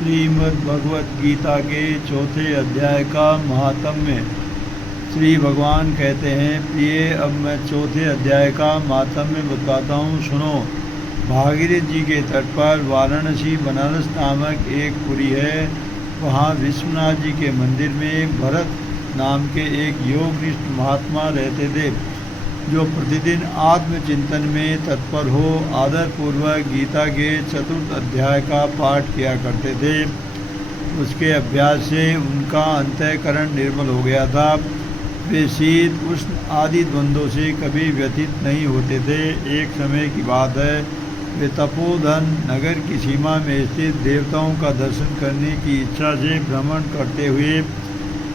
श्रीमद् भगवत गीता के चौथे अध्याय का महात्म्य। श्री भगवान कहते हैं, प्रिय, अब मैं चौथे अध्याय का महात्म्य बताता हूँ, सुनो। भागीरथ जी के तट पर वाराणसी बनारस नामक एक पुरी है। वहाँ विश्वनाथ जी के मंदिर में भरत नाम के एक योगनिष्ठ महात्मा रहते थे, जो प्रतिदिन आत्मचिंतन में तत्पर हो आदरपूर्वक गीता के चतुर्थ अध्याय का पाठ किया करते थे। उसके अभ्यास से उनका अंतःकरण निर्मल हो गया था। वे शीत उष्ण आदि द्वंद्वों से कभी व्यथित नहीं होते थे। एक समय की बात है, वे तपोधन नगर की सीमा में स्थित देवताओं का दर्शन करने की इच्छा से भ्रमण करते हुए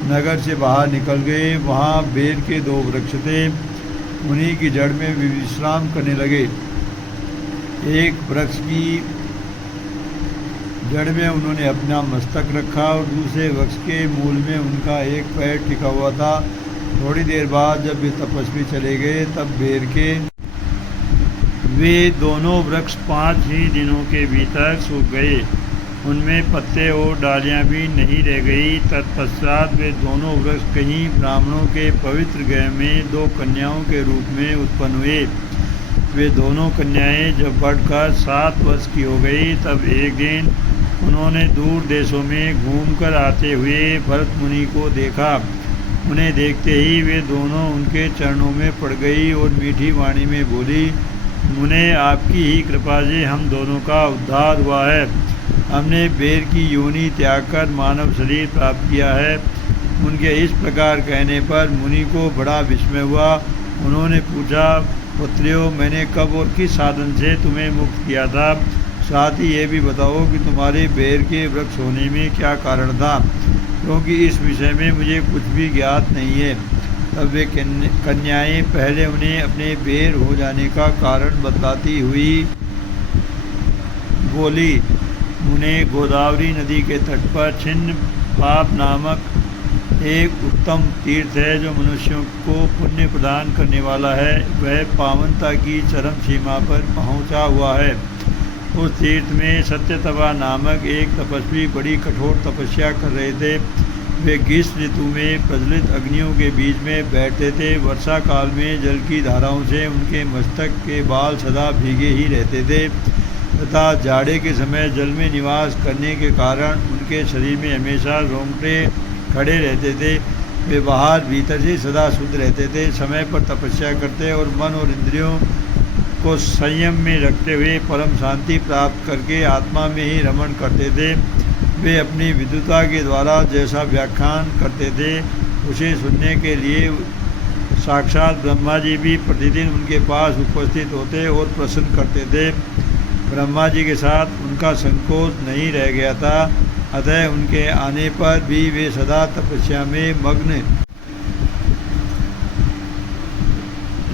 नगर से बाहर निकल गए। वहाँ बेर के 2 वृक्ष थे। उन्हीं की जड़ में वे विश्राम करने लगे। एक वृक्ष की जड़ में उन्होंने अपना मस्तक रखा और दूसरे वृक्ष के मूल में उनका एक पैर टिका हुआ था। थोड़ी देर बाद जब वे तपस्वी चले गए, तब बेर के वे दोनों वृक्ष 5 ही दिनों के भीतर सूख गए। उनमें पत्ते और डालियां भी नहीं रह गई। तत्पश्चात वे दोनों वृक्ष कहीं ब्राह्मणों के पवित्र गृह में 2 कन्याओं के रूप में उत्पन्न हुए। वे दोनों कन्याएं जब बढ़कर 7 वर्ष की हो गई, तब एक दिन उन्होंने दूर देशों में घूमकर आते हुए भरत मुनि को देखा। उन्हें देखते ही वे दोनों उनके चरणों में पड़ गई और मीठी वाणी में बोली, मुने, आपकी ही कृपा से हम दोनों का उद्धार हुआ है। हमने बेर की योनि त्याग कर मानव शरीर प्राप्त किया है। उनके इस प्रकार कहने पर मुनि को बड़ा विस्मय हुआ। उन्होंने पूछा, पुत्रियों, मैंने कब और किस साधन से तुम्हें मुक्त किया था? साथ ही ये भी बताओ कि तुम्हारे बेर के वृक्ष होने में क्या कारण था, क्योंकि इस विषय में मुझे कुछ भी ज्ञात नहीं है। तब वे कन्याएं पहले उन्हें अपने बेर हो जाने का कारण बताती हुई बोली, मुने, गोदावरी नदी के तट पर छिन्न पाप नामक एक उत्तम तीर्थ है, जो मनुष्यों को पुण्य प्रदान करने वाला है। वह पावनता की चरम सीमा पर पहुंचा हुआ है। उस तीर्थ में सत्यतपा नामक एक तपस्वी बड़ी कठोर तपस्या कर रहे थे। वे ग्रीष्म ऋतु में प्रज्वलित अग्नियों के बीच में बैठते थे। वर्षा काल में जल की धाराओं से उनके मस्तक के बाल सदा भीगे ही रहते थे तथा जाड़े के समय जल में निवास करने के कारण उनके शरीर में हमेशा रोंगटे खड़े रहते थे। वे बाहर भीतर से सदा शुद्ध रहते थे। समय पर तपस्या करते और मन और इंद्रियों को संयम में रखते हुए परम शांति प्राप्त करके आत्मा में ही रमण करते थे। वे अपनी विद्वता के द्वारा जैसा व्याख्यान करते थे, उसे सुनने के लिए साक्षात ब्रह्मा जी भी प्रतिदिन उनके पास उपस्थित होते और प्रसन्न करते थे। ब्रह्मा जी के साथ उनका संकोच नहीं रह गया था, अतः उनके आने पर भी वे सदा तपस्या में मग्न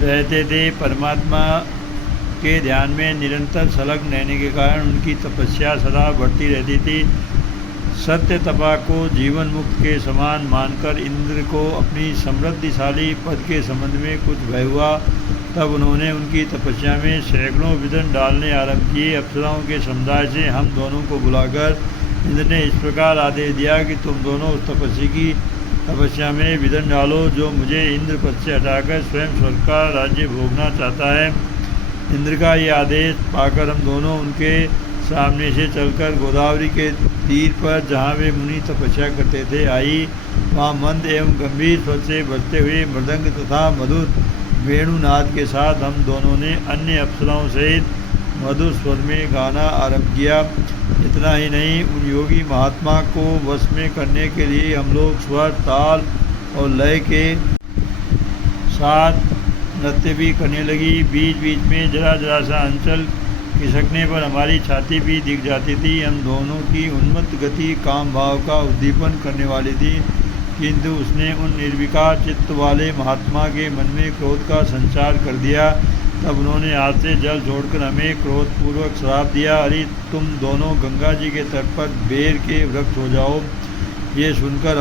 रहते थे। परमात्मा के ध्यान में निरंतर संलग्न रहने के कारण उनकी तपस्या सदा बढ़ती रहती थी। सत्य तपा को जीवन मुक्त के समान मानकर इंद्र को अपनी समृद्धिशाली पद के संबंध में कुछ भय हुआ। तब उन्होंने उनकी तपस्या में सैकड़ों विघ्न डालने आरंभ किए। अप्सराओं के समुदाय से हम दोनों को बुलाकर इंद्र ने इस प्रकार आदेश दिया कि तुम दोनों उस तपस्वी की तपस्या में विघ्न डालो, जो मुझे इंद्र पद से हटाकर स्वयं स्वर्ग का राज्य भोगना चाहता है। इंद्र का ये आदेश पाकर हम दोनों उनके सामने से चलकर गोदावरी के तीर पर, जहाँ वे मुनि तपस्या करते थे, आई। वहाँ मंद एवं गंभीर स्वर से बजते हुए मृदंग तथा मधुर वेणुनाद के साथ हम दोनों ने अन्य अप्सराओं सहित मधुर स्वर में गाना आरंभ किया। इतना ही नहीं, उन योगी महात्मा को वश में करने के लिए हम लोग स्वर, ताल और लय के साथ नृत्य भी करने लगी। बीच बीच में जरा जरा सा अंचल खिसकने पर हमारी छाती भी दिख जाती थी। हम दोनों की उन्मत्त गति काम भाव का उद्दीपन करने वाली थी, किंतु उसने उन निर्विकार चित्त वाले महात्मा के मन में क्रोध का संचार कर दिया। तब उन्होंने हाथ से जल छोड़कर हमें क्रोधपूर्वक श्राप दिया, अरे तुम दोनों गंगा जी के तट पर बेर के वृक्ष हो जाओ। ये सुनकर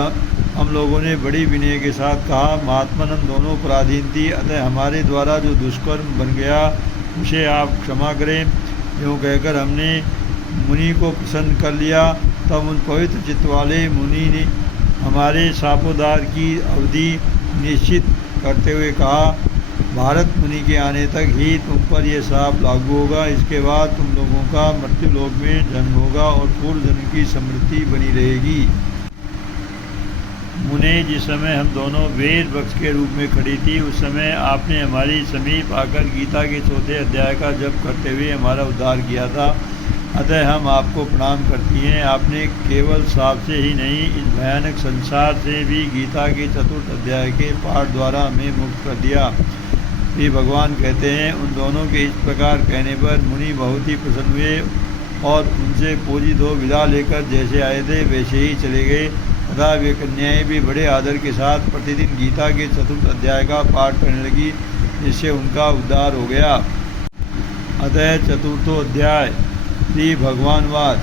हम लोगों ने बड़ी विनय के साथ कहा, महात्मन, हम दोनों पराधीन थी, अतः हमारे द्वारा जो दुष्कर्म बन गया उसे आप क्षमा करें। यूँ कहकर हमने मुनि को प्रसन्न कर लिया। तब उन पवित्र चित्त वाले मुनि ने हमारे शापोद्धार की अवधि निश्चित करते हुए कहा, भारत मुनि के आने तक ही तुम पर यह शाप लागू होगा। इसके बाद तुम लोगों का मृत्यु लोक में जन्म होगा और पूर्व जन्म की स्मृति बनी रहेगी। मुने, जिस समय हम दोनों वेद वृक्ष के रूप में खड़ी थी, उस समय आपने हमारी समीप आकर गीता के 4थे अध्याय का जप करते हुए हमारा उद्धार किया था। अतः हम आपको प्रणाम करती हैं। आपने केवल शाप से ही नहीं, इस भयानक संसार से भी गीता के 4th अध्याय के पाठ द्वारा हमें मुक्त कर दिया। श्री भगवान कहते हैं, उन दोनों के इस प्रकार कहने पर मुनि बहुत ही प्रसन्न हुए और उनसे पूजित हो विदा लेकर जैसे आए थे वैसे ही चले गए तथा वे कन्याएं भी बड़े आदर के साथ प्रतिदिन गीता के 4th अध्याय का पाठ करने लगी, जिससे उनका उद्धार हो गया। अतः 4th अध्याय। श्री भगवानवाद।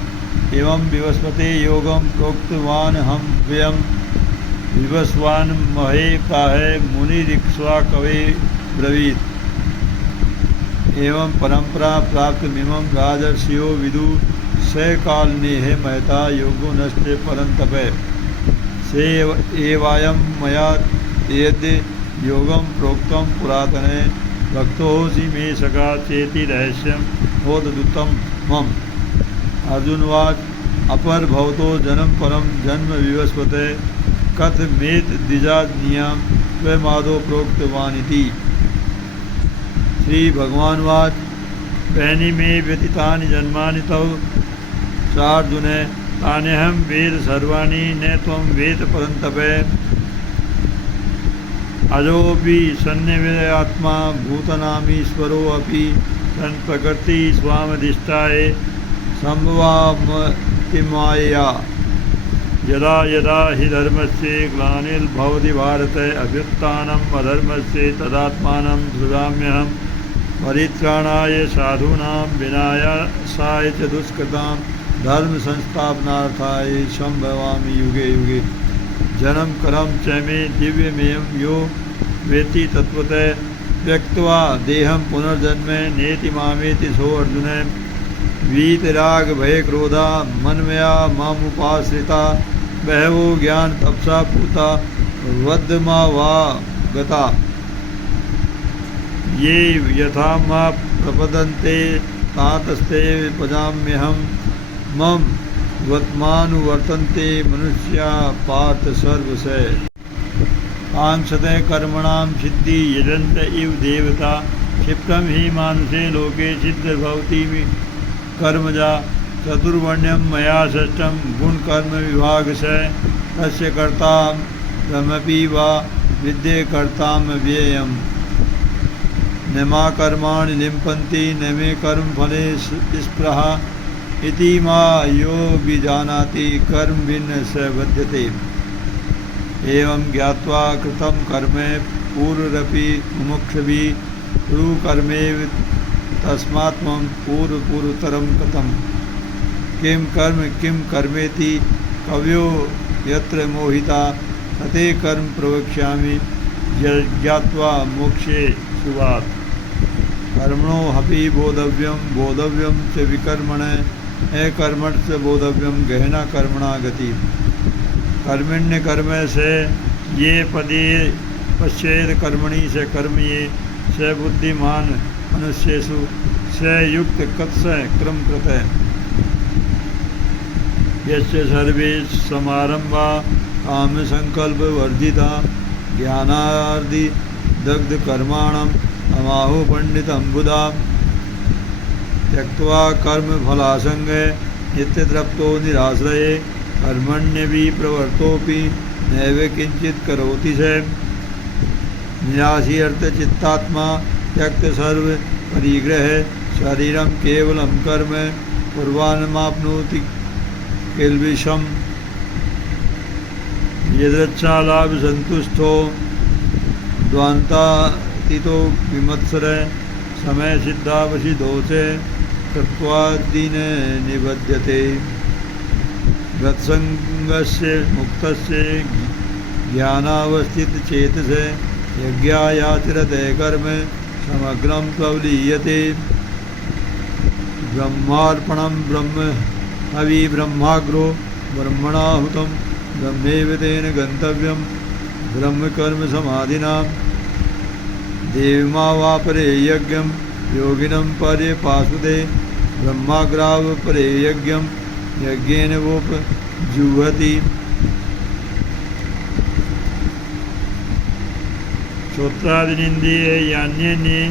एवं विवस्वते योगम प्रोक्तवान हम व्यम विवस्वान महे प्राहे मुनिरिक्ष्वा कवे ब्रवीत। एवं परंपरा प्राप्त मिमं राजर्षियो विदु स काल नेह महता योगो नष्टे परंतपे से एवायम मया यद योगम प्रोक्तम पुरातने भक्तोऽसि मे सखा चेति रहस्यम होदुतम मम। अर्जुनवाच। अपर भवतो जन्म परम जन्म विवस्वते कथमेत द्विजाज्ञाम स्वमादो प्रोक्तवानिति। श्री भगवानवाच। पैनि मे व्यतीतानि जन्मानि तव चार्जुने तान्यहं वेद सर्वाणि न त्वं वेद परन्तपे। अजोऽपि सन्निवेदात्मा भूतनामीश्वरोऽपि सन् प्रकृति स्वामधिष्ठाये संभवामतिमायया। यदा यदा हि धर्मस्य ग्लानिर्भवति भारत अभ्युत्थानम् अधर्मस्य तदात्मानं सृजाम्यहम्। परित्राणाय साधूनां विनाशाय च दुष्कृतां धर्म संस्थापनार्थाय संभवामि युगे युगे। जन्म कर्म च मे दिव्यमेयं यो वेत्ति तत्त्वतः त्यक्त्वा देहं पुनर्जन्म नेति मामेति सो अर्जुन। वीतराग भय क्रोधा मन्मया मामुपाश्रिता बहवो ज्ञान तपसा पूता वद्मा वा गता। ये यथा मा प्रपदन्ते तातस्ते पजाम्यहं मम वर्तमानुवर्तन्ते मनुष्या पार्थ सर्वशः। आंक्षते कर्मणां सिद्धि यजन्त इव देवता क्षिप्रं हि मानुषे लोके सिद्धिर्भवति कर्मजा। चतुर्वर्ण्यं मया षष्ठं गुणकर्म विभागशः तस्य कर्ता ब्रह्मपि वा विद्ये कर्तां व्ययम्। न मा कर्माणि लिम्पन्ति न मे कर्मफले स्पृहा इति मा यो विजानाति कर्म भिन्न स बध्यते। एवं ज्ञात्वा कृतं कर्म पूर्वरपि मुमुक्षुभिः कुरु कर्मेव तस्मात् त्वं पूर्वतरं कथम्। किं कर्मेति कवयो यत्र मोहिता तते कर्म प्रवक्ष्यामि ज्ञात्वा मोक्षे शुभात्। कर्मणो हपि बोधव्यं च विकर्मण अकर्मण च बोधव्यं गहना कर्मणा गति। कर्मण्य कर्म से ये पदे पश्चेद कर्मणि से कर्म ये स बुद्धिमान मनुष्येषु स युक्त कत्स क्रम कृत। यस्य सर्वे समारंभा काम संकल्प वर्जिता ज्ञानार्धि दग्ध कर्माणम अमाहु पंडितम बुधा। त्यक्त्वा कर्म फलासंग नित्यतृप्तो निराश्रये कर्मण्यपि प्रवर्तोपि नैव किंचित् करोति स। निराशी अर्थचित्तात्मा त्यक्त सर्व परिग्रह शरीरं केवलं कर्म कुर्वाणमाप्नोति किल्बिषम्। यदृच्छालाभ संतुष्टो द्वान्तातीतो विमत्सर समय सिद्धावशि दोषे तत्वादीन निबध्यते। गत्संगस्य मुक्तस्य ज्ञानावस्थित चेतसे यज्ञायाचरते कर्म समग्रं प्रवलीयते। ब्रह्मार्पणं ब्रह्म हवि ब्रह्माग्रो ब्रह्मणाहुतं ब्रह्मैव तेन गन्तव्यं ब्रह्मकर्म समाधिना देवमा वा परे यज्ञं योगिनं परे पाशुदे ब्रह्माग्राव परे यज्ञं यज्ञेन वोपजुह्वति श्रोत्रादीनिन्द्रिये यान्यन्ये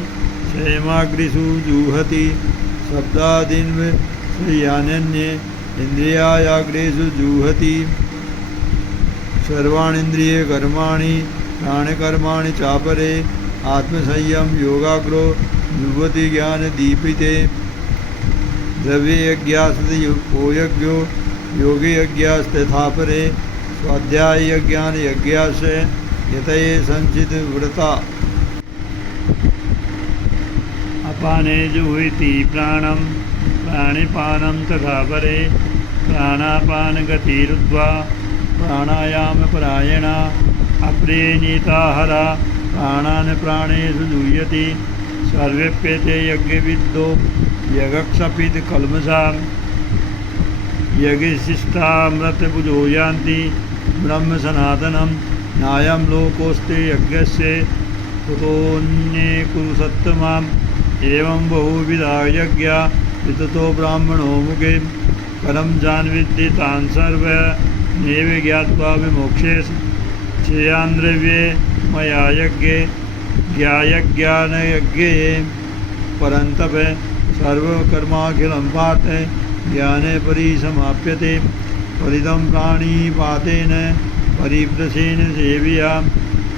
क्षेमाग्रिषु जुह्वति शब्दादीन्यान्यन्ये इन्द्रियाग्रेषु जुह्वति सर्वाणीन्द्रिये कर्माणि प्राणकर्माणि चापरे आत्मसंयम योगाग्रो जुह्वति ज्ञानदीपिते द्रव्ययज्ञास्यो योगियज्ञास्तथापरे स्वाध्यायज्ञानयज्ञास्य यतये संचित व्रता अपाने जुह्वति प्राणं प्राणिपानं तथा परे प्राणापानगतिरुद्ध्वा प्राणायामपरायणा अपरे नीताहारा प्राणान् प्राणेषु जुह्यति सर्वेप्येते यज्ञविद्दो यगक्षपित कल्मषां यज्ञशिष्टामृतभुजो यान्ति ब्रह्म सनातनं नायं लोकोऽस्ते यज्ञस्य कुतोऽन्ये कुरु सत्तमाम् एवं बहुविधा यज्ञा विततो ब्राह्मणो मुखे परं जानविद्धि तान् सर्वः नैव ज्ञात्वा विमोक्षेस् श्रेयान्द्रव्ये मया यज्ञे ज्ञायज्ञानयज्ञे परन्तप सर्वकर्माखिलं पार्थ ज्ञाने परिसमाप्यते परिदं प्राणिपातेन परिप्रसेन सेवया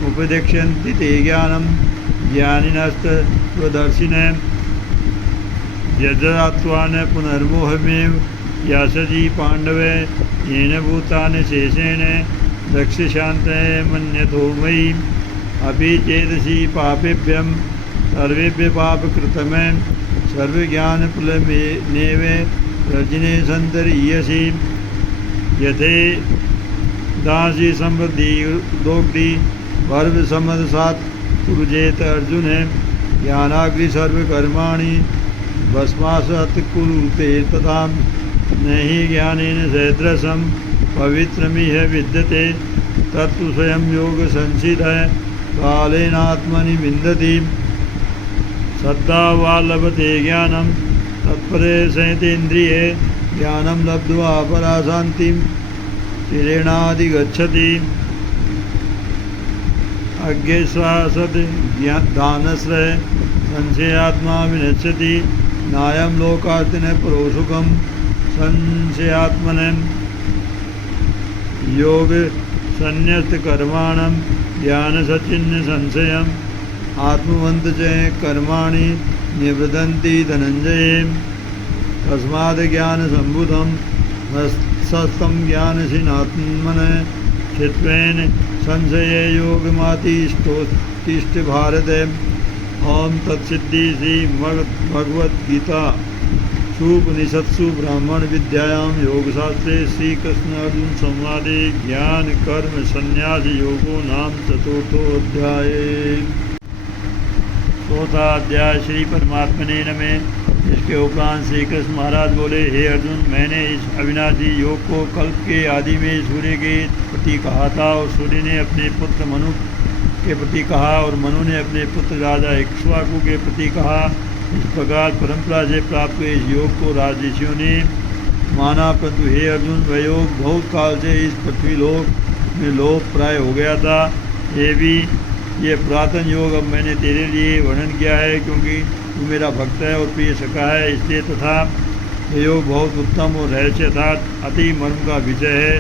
उपदेक्ष्यन्ति ते ज्ञानं ज्ञानिनस्तत्त्वदर्शिनः यज्ञात्वा न पुनर्मोहमेव यासजी पाण्डवे येन भूतानि शेषेण दक्षशान्तः मन्यतो मयि अपि चेदसि पापेभ्यं सर्वेभ्यः पापकृतमें सर्वज्ञानफलमेव रजने सन्तरीयसि यथे दासी समृद्धि दोग्धि पर्वसमदसात् कुरुजेत अर्जुन ज्ञानाग्नि सर्वकर्माणि भस्मासत् कुरुते तथा न हि ज्ञानेन सदृशं पवित्रमिह विद्यते तत्तु स्वयं योगसंसिद्धः कालेनात्मनि विन्दति श्रद्धा वा लभते ज्ञानं तत्परे संयतेन्द्रिये ज्ञानं लब्ध्वा पराशान्तिं चिरेणाधिगच्छति अज्ञेश्वासद् दानश्रय संशयात्मा विनश्यति नायं लोकार्थिनः परोसुखं संशयात्मनं योग संन्यस्तकर्माणं ज्ञानसचिन्न संशयम् आत्मवन्त च कर्माणि निवृदन्ति धनञ्जये तस्माद् ज्ञानसम्भूतं सस्तं ज्ञानशीनात्मनः चित्वेन संशये योगमातिष्ठ भारत। ओम तत्सिद्धि श्री भगवद्गीता उपनिषत्सु ब्राह्मण विद्यायां योगशास्त्रे श्री कृष्ण अर्जुन संवादे ज्ञान कर्म संन्यास योगो नाम चतुर्थोऽध्याय। चौथा अध्याय श्री परमात्मने नमः। इसके उपरांत श्री कृष्ण महाराज बोले, हे अर्जुन, मैंने इस अविनाशी योग को कल्प के आदि में सूर्य के प्रति कहा था और सूर्य ने अपने पुत्र मनु के प्रति कहा और मनु ने अपने पुत्र राजा इक्ष्वाकु के प्रति कहा। इस प्रकार परंपरा से प्राप्त इस योग को राजऋषियों ने माना, परंतु हे अर्जुन, वह योग बहुत काल से इस पृथ्वी लोक में लोप प्राय हो गया था। ये पुरातन योग अब मैंने तेरे लिए वर्णन किया है, क्योंकि तू मेरा भक्त है और प्रिय सखा है, इसलिए तथा यह योग बहुत उत्तम और रहस्य अर्थात अति मर्म का विषय है।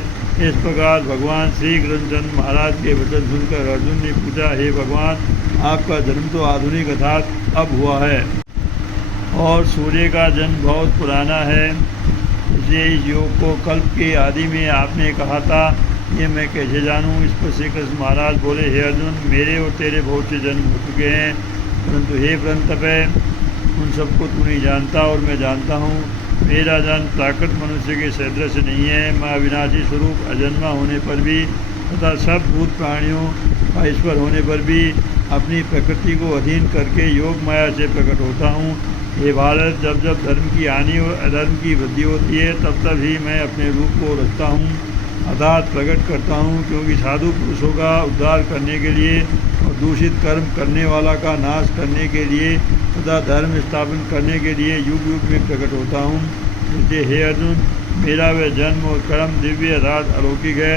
इस प्रकार भगवान श्री कृष्णचंद्र महाराज के वचन सुनकर अर्जुन ने पूछा, हे भगवान, आपका जन्म तो आधुनिक अर्थात अब हुआ है और सूर्य का जन्म बहुत पुराना है, इसलिए इस योग को कल्प के आदि में आपने कहा था, ये मैं कैसे जानूं। इस पर श्री कृष्ण महाराज बोले, हे अर्जुन, मेरे और तेरे बहुत से जन्म हो चुके हैं, परंतु हे परंतप, उन सबको तू नहीं जानता और मैं जानता हूँ। मेरा जन्म प्राकृत मनुष्य के सदृश नहीं है। मैं अविनाशी स्वरूप अजन्मा होने पर भी तथा सब भूत प्राणियों का ईश्वर होने पर भी अपनी प्रकृति को अधीन करके योग माया से प्रकट होता हूँ। ये भारत, जब जब धर्म की हानि और अधर्म की वृद्धि होती है तब तब ही मैं अपने रूप को रचता हूँ अर्थात प्रकट करता हूँ, क्योंकि साधु पुरुषों का उद्धार करने के लिए और दूषित कर्म करने वाला का नाश करने के लिए तथा धर्म स्थापन करने के लिए युग युग में प्रकट होता हूँ। इसलिए हे अर्जुन, मेरा वह जन्म और कर्म दिव्य अर्थात अलौकिक है।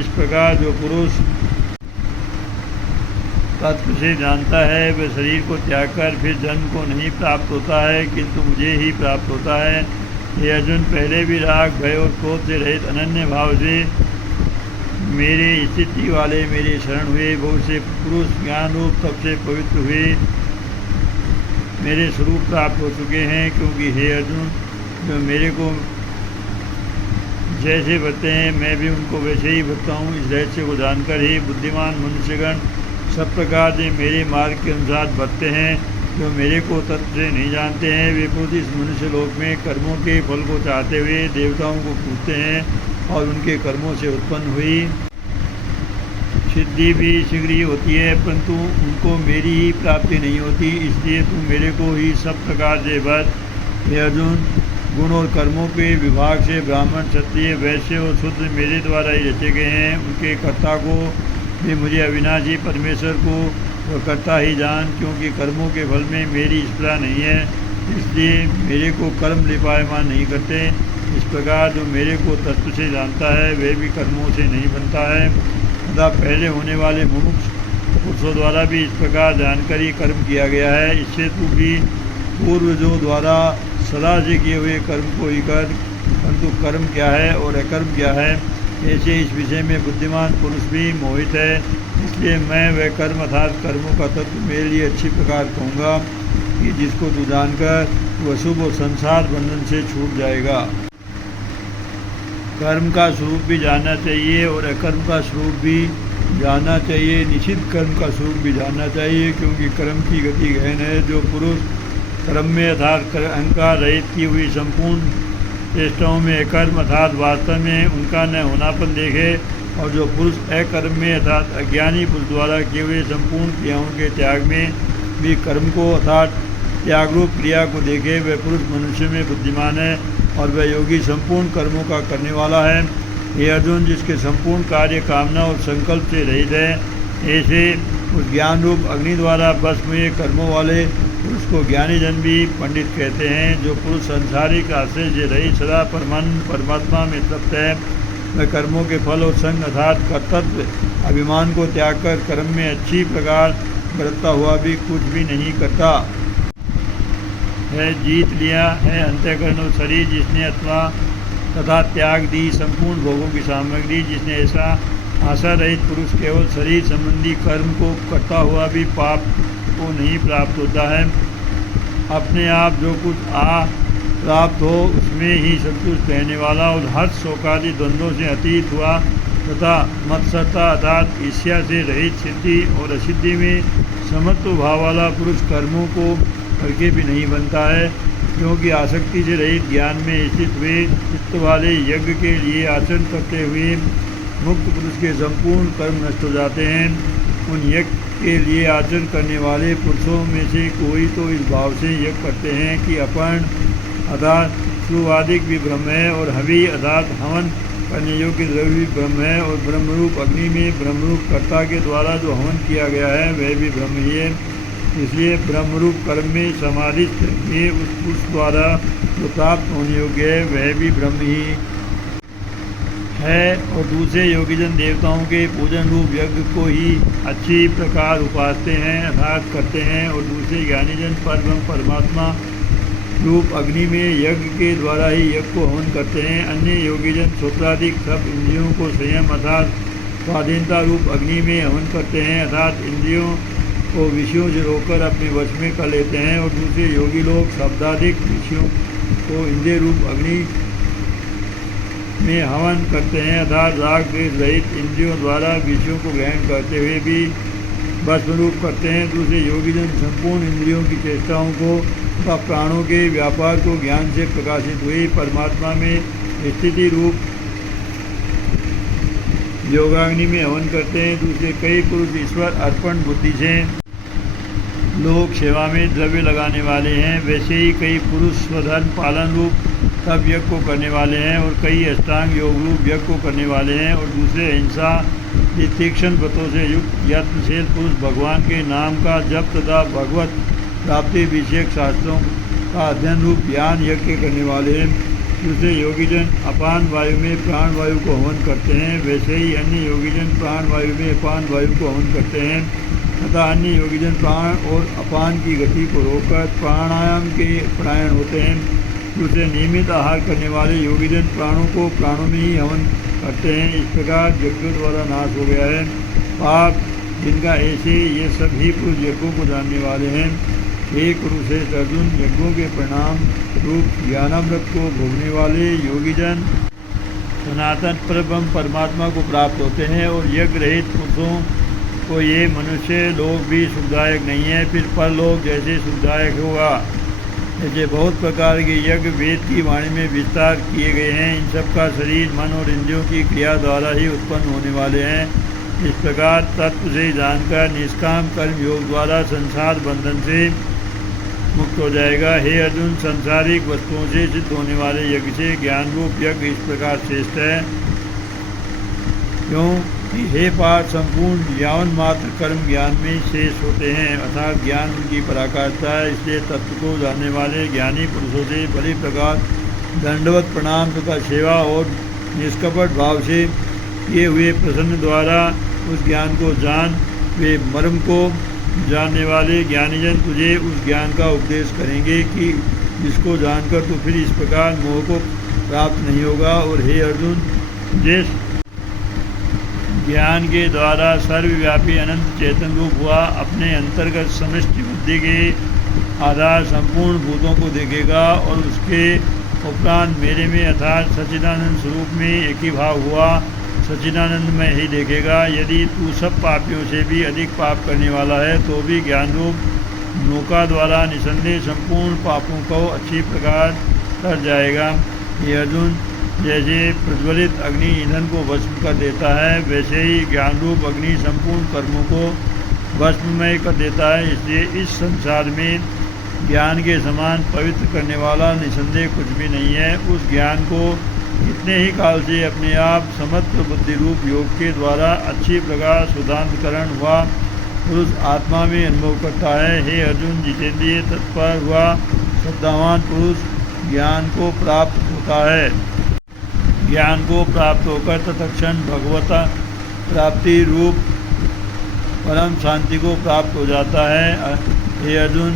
इस प्रकार जो पुरुष तत्व से जानता है वह शरीर को त्याग कर फिर जन्म को नहीं प्राप्त होता है, किंतु मुझे ही प्राप्त होता है। ये अर्जुन, पहले भी राग, भय और क्रोध से रहित अनन्य भाव से मेरे स्थिति वाले मेरे शरण हुए बहुत से पुरुष ज्ञान रूप तप से पवित्र हुए मेरे स्वरूप प्राप्त हो चुके हैं। क्योंकि हे अर्जुन, जो मेरे को जैसे बरते हैं मैं भी उनको वैसे ही बरता हूँ। इस रहस्य को जानकर ही बुद्धिमान मनुष्यगण सब प्रकार से मेरे मार्ग के अनुसार बरतते हैं। जो मेरे को तत्व से नहीं जानते हैं वे खुद इस मनुष्य लोक में कर्मों के फल को चाहते हुए देवताओं को पूजते हैं और उनके कर्मों से उत्पन्न हुई सिद्धि भी शीघ्र ही होती है, परंतु उनको मेरी ही प्राप्ति नहीं होती। इसलिए तू मेरे को ही सब प्रकार से बर। हे अर्जुन, गुण और कर्मों के विभाग से ब्राह्मण, क्षत्रिय, वैश्य और शूद्र मेरे द्वारा ही रचे गए हैं। उनके कर्ता को भी मुझे अविनाशी परमेश्वर को वह कर्ता ही जान, क्योंकि कर्मों के फल में मेरी स्पर्धा नहीं है, इसलिए मेरे को कर्म लिपायमान नहीं करते। इस प्रकार जो मेरे को तत्व से जानता है वह भी कर्मों से नहीं बनता है तथा पहले होने वाले मुमुक्ष पुरुषों द्वारा भी इस प्रकार जानकर ही कर्म किया गया है। इससे तू भी पूर्वजों द्वारा सदा से किए हुए कर्म को ही कर, परंतु कर्म क्या है और अकर्म क्या है ऐसे इस विषय में बुद्धिमान पुरुष भी मोहित है। इसलिए मैं वह कर्म अर्थात कर्मों का तत्व मेरे लिए अच्छी प्रकार कहूँगा कि जिसको तू जानकर वह शुभ और संसार बंधन से छूट जाएगा। कर्म का स्वरूप भी जानना चाहिए और अकर्म का स्वरूप भी जानना चाहिए। निश्चित कर्म का स्वरूप भी जानना चाहिए, क्योंकि कर्म की गति गहन है। जो पुरुष कर्म में अर्थात अहंकार रहित की हुई संपूर्ण चेष्टाओं में कर्म अर्थात वास्तव में उनका न होनापन देखे और जो पुरुष अकर्म में अर्थात अज्ञानी पुरुष द्वारा किए हुए संपूर्ण क्रियाओं के त्याग में भी कर्म को अर्थात त्यागरूप क्रिया को देखे, वह पुरुष मनुष्य में बुद्धिमान है और वह योगी संपूर्ण कर्मों का करने वाला है। हे अर्जुन, जिसके संपूर्ण कार्य कामना और संकल्प से रहित है, ऐसे उस ज्ञान रूप अग्नि द्वारा भस्म हुए कर्मों वाले पुरुष को ज्ञानी जन भी पंडित कहते हैं। जो पुरुष संसारिक आश्रय से रही सदा परमात्मा में तृप्त है, वह कर्मों के फल और संग अर्थात कर्तव्य अभिमान को त्याग कर कर्म में अच्छी प्रकार बरतता हुआ भी कुछ भी नहीं करता है। जीत लिया है अंतःकरण और शरीर जिसने अथवा तथा त्याग दी संपूर्ण भोगों की सामग्री जिसने, ऐसा आशा रहित पुरुष केवल शरीर संबंधी कर्म को करता हुआ भी पाप को नहीं प्राप्त होता है। अपने आप जो कुछ प्राप्त हो उसमें ही संतुष्ट रहने वाला और हर शोकादि द्वंद्वों से अतीत हुआ तथा मत्सरता अर्थात ईर्ष्या से रहित सिद्धि और असिद्धि में समत्व भाव वाला पुरुष कर्मों को करके भी नहीं बनता है, क्योंकि आसक्ति से रहित ज्ञान में स्थित हुए चित्त वाले यज्ञ के लिए आचरण करते हुए मुक्त पुरुष के संपूर्ण कर्म नष्ट हो जाते हैं। उन यज्ञ के लिए आचरण करने वाले पुरुषों में से कोई तो इस भाव से यज्ञ करते हैं कि अपर्ण अर्थात सुवादिक भी ब्रह्म है और हवि अर्थात हवन करने योग्य द्रव्य भी ब्रह्म है और ब्रह्मरूप अग्नि में ब्रह्मरूप कर्ता के द्वारा जो हवन किया गया है वह भी ब्रह्म ही है। इसलिए ब्रह्मरूप कर्म में समाधिस्थ ये उस पुरुष द्वारा जो प्राप्त होने योग्य है वह भी ब्रह्म ही है। और दूसरे योगीजन देवताओं के पूजन रूप यज्ञ को ही अच्छी प्रकार उपासते हैं अर्थात करते हैं, और दूसरे ज्ञानीजन परब्रह्म परमात्मा रूप अग्नि में यज्ञ के द्वारा ही यज्ञ को हवन करते हैं। अन्य योगीजन श्रोत्रादिक सब इंद्रियों को संयम अर्थात स्वाधीनता रूप अग्नि में हवन करते हैं अर्थात इंद्रियों को विषयों से रोककर अपने वश में कर लेते हैं। और दूसरे योगी लोग शब्दाधिक विषयों को इंद्रिय रूप अग्नि में हवन करते हैं अर्थात राग द्वेष रहित इंद्रियों द्वारा विषयों को ग्रहण करते हुए भी भस्मरूप करते हैं। दूसरे योगीजन संपूर्ण इंद्रियों की चेष्टाओं को तथा प्राणों के व्यापार को ज्ञान से प्रकाशित हुई परमात्मा में स्थिति रूप योगाग्नि में हवन करते हैं। दूसरे कई पुरुष ईश्वर अर्पण बुद्धि से लोग सेवा में द्रव्य लगाने वाले हैं, वैसे ही कई पुरुष स्वधर्म पालन रूप तप यज्ञ को करने वाले हैं और कई अष्टांग योग रूप यज्ञ को करने वाले हैं, और दूसरे हिंसा तीक्ष्ण व्रतों से युक्त यत्नशील पुरुष भगवान के नाम का जप तथा भगवत प्राप्ति विषयक शास्त्रों का अध्ययन रूप ज्ञान यज्ञ करने वाले हैं। दूसरे योगीजन अपान वायु में प्राण वायु को हवन करते हैं, वैसे ही अन्य योगीजन प्राण वायु में अपान वायु को हवन करते हैं तथा अन्य योगीजन प्राण और अपान की गति को रोककर प्राणायाम के परायण होते हैं। दूसरे नियमित आहार करने वाले योगीजन प्राणों को प्राणों में ही हवन करते हैं। इस प्रकार यज्ञों द्वारा नाश हो गया है पाप जिनका ऐसे ये सभी पुरुष यज्ञों को जानने वाले हैं। हे कुरुश्रेष्ठ अर्जुन, यज्ञों के परिणाम रूप ज्ञानामृत को भोगने वाले योगीजन सनातन परब्रह्म परमात्मा को प्राप्त होते हैं, और यज्ञ रहित पुरुषों को ये मनुष्य लोग भी सुखदायक नहीं है, फिर परलोक जैसे सुखदायक होगा। ऐसे बहुत प्रकार के यज्ञ वेद की वाणी में विस्तार किए गए हैं। इन सब का शरीर मन और इंद्रियों की क्रिया द्वारा ही उत्पन्न होने वाले हैं। इस प्रकार तत्व से जानकर निष्काम कर्म योग द्वारा संसार बंधन से मुक्त हो जाएगा। हे अर्जुन, संसारिक वस्तुओं से सिद्ध होने वाले यज्ञ से ज्ञान रूप यज्ञ इस प्रकार श्रेष्ठ है, क्योंकि हे पार्थ संपूर्ण यावन मात्र कर्म ज्ञान में शेष होते हैं, अर्थात ज्ञान उनकी पराकाष्ठा है। इसलिए तत्व को जानने वाले ज्ञानी पुरुषों से भली प्रकार दंडवत प्रणाम तथा सेवा और निष्कपट भाव से किए हुए प्रसन्न द्वारा उस ज्ञान को जान। वे मर्म को जानने वाले ज्ञानीजन तुझे उस ज्ञान का उपदेश करेंगे कि जिसको जानकर तो फिर इस प्रकार मोह को प्राप्त नहीं होगा। और हे अर्जुन, जिस ज्ञान के द्वारा सर्वव्यापी अनंत चेतन रूप हुआ अपने अंतर्गत समष्टि बुद्धि के आधार संपूर्ण भूतों को देखेगा और उसके उपरांत मेरे में अर्थात सच्चिदानंद स्वरूप में एकीभाव हुआ सच्चिदानंद में ही देखेगा। यदि तू सब पापियों से भी अधिक पाप करने वाला है तो भी ज्ञान रूप नौका द्वारा निसंदेह संपूर्ण पापों को अच्छी प्रकार कर जाएगा। ये अर्जुन, जैसे प्रज्वलित अग्नि ईंधन को भस्म कर देता है, वैसे ही ज्ञान रूप अग्नि संपूर्ण कर्मों को भस्ममय कर देता है। इसलिए इस संसार में ज्ञान के समान पवित्र करने वाला निसंदेह कुछ भी नहीं है। उस ज्ञान को इतने ही काल से अपने आप समत्व बुद्धि रूप योग के द्वारा अच्छी प्रकार सुधांतकरण हुआ पुरुष आत्मा में अनुभव करता है। हे अर्जुन, जितेंद्रिय तत्पर हुआ श्रद्धावान पुरुष ज्ञान को प्राप्त होता है। ज्ञान को प्राप्त होकर तत्क्षण भगवता प्राप्ति रूप परम शांति को प्राप्त हो जाता है। हे अर्जुन,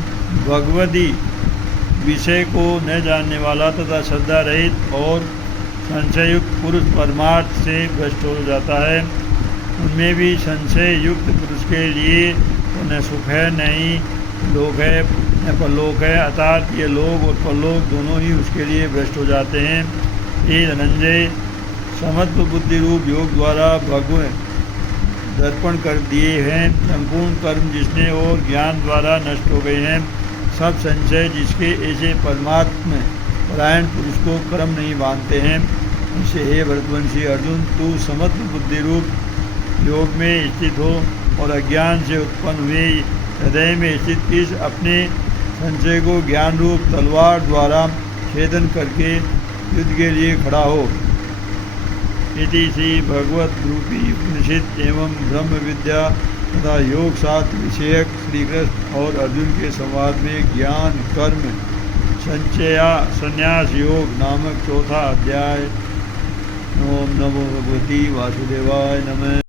भगवती विषय को न जानने वाला तथा श्रद्धा रहित और संशय युक्त पुरुष परमार्थ से भ्रष्ट हो जाता है। उनमें भी संशय युक्त पुरुष के लिए तो न सुख है न ही लोक है न परलोक है, अर्थात ये लोक और परलोक दोनों ही उसके लिए भ्रष्ट हो जाते हैं। ये धनंजय, समत्व बुद्धि रूप योग द्वारा भगवत दर्पण कर दिए हैं संपूर्ण कर्म जिसने और ज्ञान द्वारा नष्ट हो गए हैं। सब संशय जिसके ऐसे परमात्मा परायण पुरुष को कर्म नहीं बांधते हैं। इसे हे भरतवंशी अर्जुन, तू समत्व बुद्धि रूप योग में स्थित हो और अज्ञान से उत्पन्न हुए हृदय में स्थित इस अपने संशय को ज्ञान रूप तलवार द्वारा छेदन करके युद्ध के लिए खड़ा हो। इति श्री भगवत रूपी उपनिषद एवं ब्रह्म विद्या तथा योग शास्त्र विषयक श्री कृष्ण और अर्जुन के संवाद में ज्ञान कर्म संचया संन्यास योग नामक चौथा अध्याय। ओम नमो भगवती वासुदेवाय नमः।